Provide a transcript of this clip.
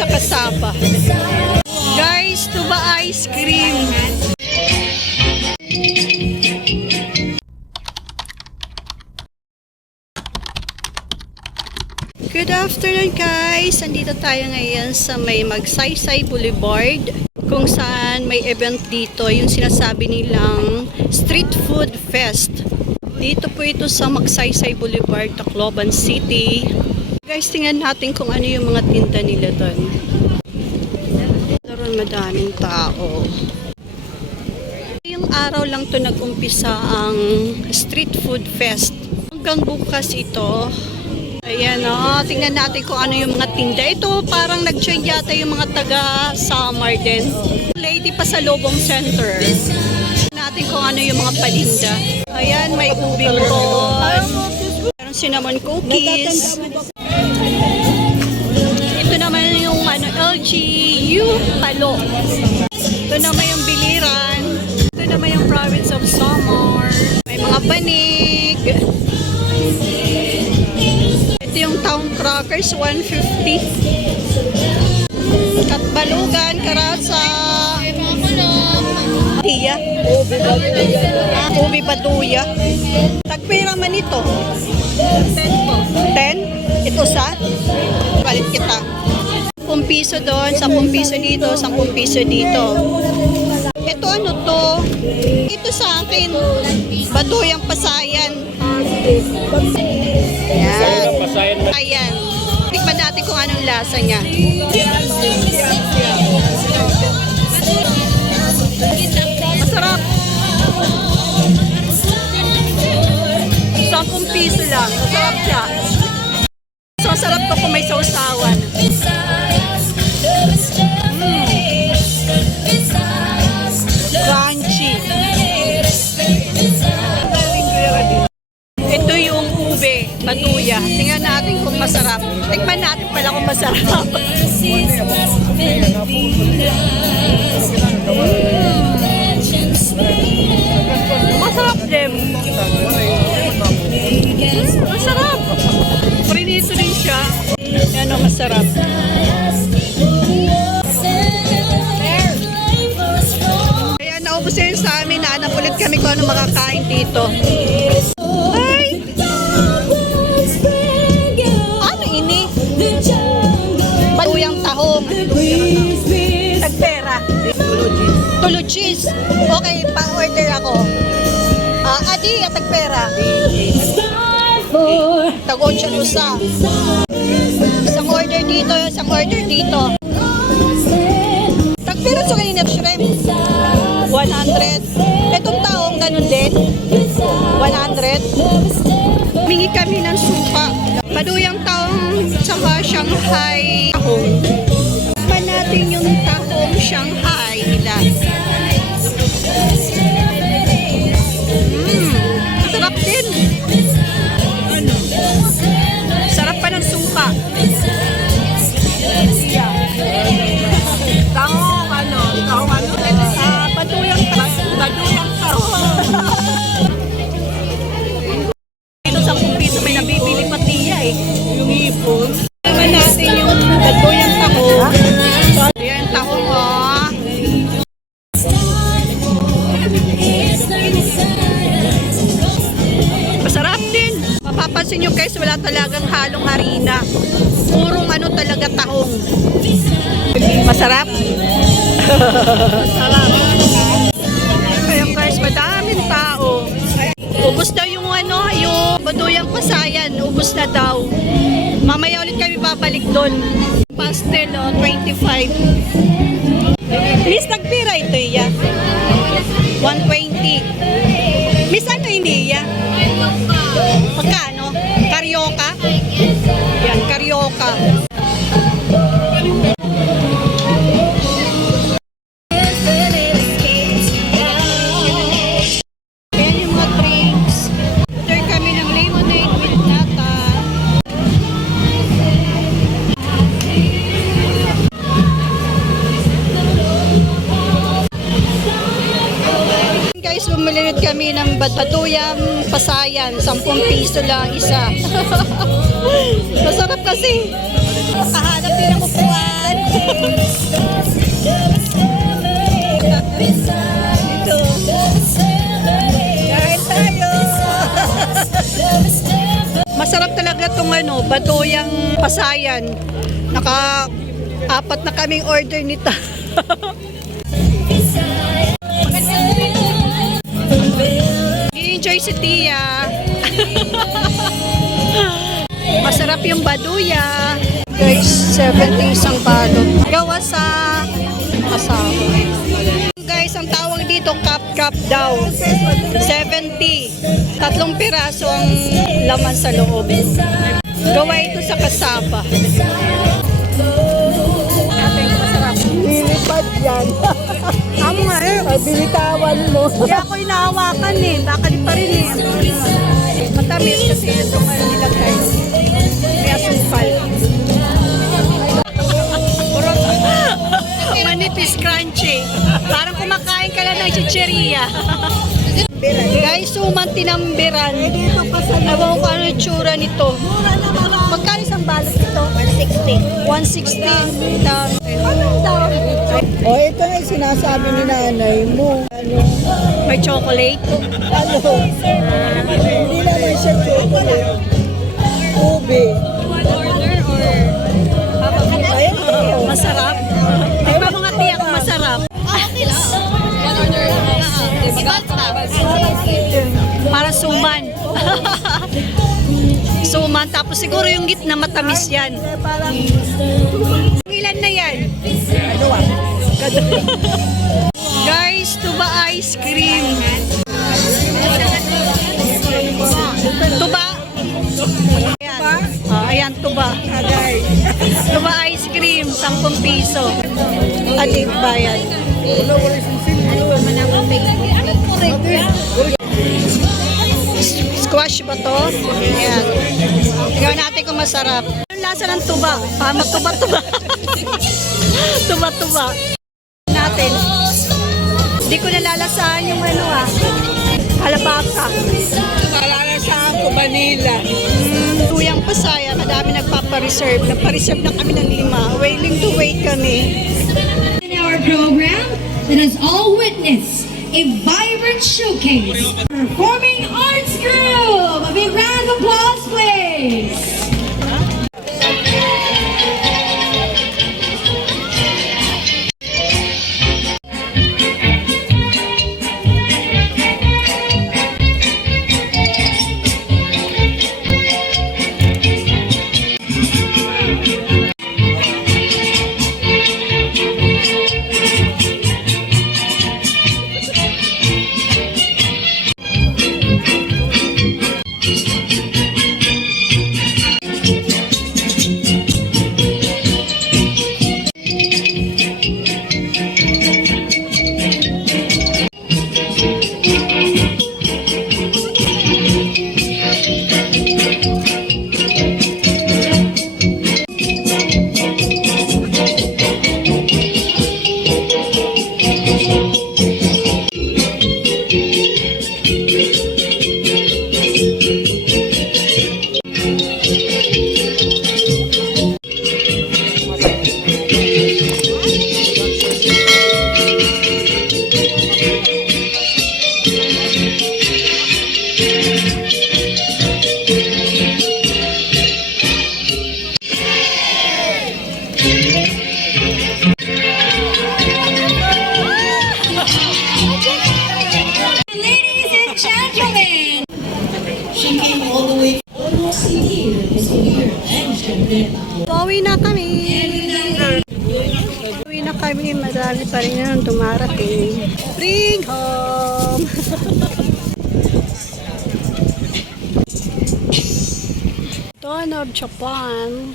sa kasaba. Guys, tuba ice cream. Good afternoon guys! Andito tayo ngayon sa may Magsaysay Boulevard kung saan may event dito, yung sinasabi nilang Street Food Fest. Dito po ito sa Magsaysay Boulevard, Tacloban City. Guys, tingnan natin kung ano yung mga tinda nila doon. Meron madaming tao. Yung araw lang to nag-umpisa ang Street Food Fest. Hanggang bukas ito. Ayan o, tingnan natin kung ano yung mga tinda. Ito parang nag-join yata yung mga taga-Samar din. Lady pa sa Lobong Center. Tingnan natin kung ano yung mga paninda. Ayan, may ubi roll. Meron cinnamon cookies. Ito naman yung LGU palo. Ito naman yung biliran. Ito naman yung province of Samar. May mga banig. Ito yung town crackers, 150. Katbalugan, karasa. Tiya. Ubi batuya. Tagpira man ito. 10 po. 10? Ito sa? Palit kita. 10 piso doon, 10 piso dito, 10 piso dito. Ito ano to? Ito sa akin. Batuyang pasayan. Ayan. Ayan. Tikman natin kung anong lasa niya. Masarap. 10 piso lang. Masarap siya. So, sarap to kung may sausawan. Crunchy. Ito yung ube, batuya. Tingnan natin kung masarap. Tikman natin pala kung masarap. Masarap din. Masarap. Prinito din siya. Yan o, masarap. Kaya naubos na yun sa amin. Naanap ulit kami kung ano makakain dito. Ay! Ano ini? Batuyang tahong. Tagpera. Tulo cheese. Okay, pa-order ako. Adi, tagpera. Tagod siya usa. Isang order dito, isang order dito. Tagpera sa kanina shrimp. 100. Itong taong ganun din. 100. Mingi kami ng suka. Paduyang taong saka Shanghai tahong. Pa natin yung tahong Shanghai nila. Sarap din. Sarap pa ng suka. Tahong ano? Tahong ano? Paduyang tahong. Paduyang tahong. Ito 10 piso may nabibili pati eh. Yung ipon. Naman natin yung paduyang tahong. Ayan, tahong oh. Masarap din. Mapapansin nyo guys, wala talagang halong harina. Purong ano talaga tahong. Masarap? Masarap. Kaya guys, madaming tao. Ubus daw yung ano, yung batuyang pasayan. Ubus na daw. Mamaya ulit kami babalik doon. Pastel, 25. Miss, nagpira ito iya. 120. Miss, ano hindi iya? Magkano? Karyoka? Yan, karyoka. Ayan yung mga drinks. Order kami ng lemonade with nata. Guys, bumili kami ng batuyang pasayan. 10 piso lang isa. Masarap kasi. Nakahanap din ang upuan. Masarap talaga itong baduyang Pasayan. Naka-apat na kaming order nito. I-enjoy si Tia. Masarap yung baduya. Guys, 70 isang balot. Gawa sa asawa. Guys, ang tawag dito, cup daw. 70. 3 piraso ang laman sa loob. Gawa ito sa kasaba. Lilipad yan. Amo nga eh. Bilitawan mo. Hindi ako inahawakan eh. Bakal pa rin eh. Matamis kasi itong nilagay. May asukal. Manipis crunchy. Parang kumakain ka lang ng chicheria. Guys, suman tinambiran. Dito pa sa Ewan ko ano yung tsura nito. mura na marami. Magkano isang balot ito? 160. 160. Anong dami? O, ito na yung sinasabi ni nanay mo. Ano? May chocolate. Ano? Hindi naman siya chocolate. Ube. Ayun po. Masarap. Tingnan mo nga tiyak kung masarap. Para suman. Suman. Tapos siguro yung gitna matamis yan. Parang Ilan na yan? dalawa. Guys, tuba ice cream. Tuba. Ayan. Ayan, tuba. Agay. Tuba ice cream, 10 piso. Alit bayad. Squash ba to? Ayan. Tingnan natin kung masarap. Anong lasa ng tuba? Tuba-tuba. Tuba-tuba. Natin. Hindi ko nalalasahan yung kalabaka. Malalasahan ko Manila. Tuyang Pasaya, madami nagpapareserve. Nagpa-reserve na kami ng 5. Willing to wait kami. In our program, let us all witness a vibrant showcase. Performing Arts Group! A big round of applause, please! Ladies and gentlemen, she came all the way almost here. Pauwi na kami. Pauwi na kami. Madami pa rin yung dumarating. Bring home! Dawn of Japan.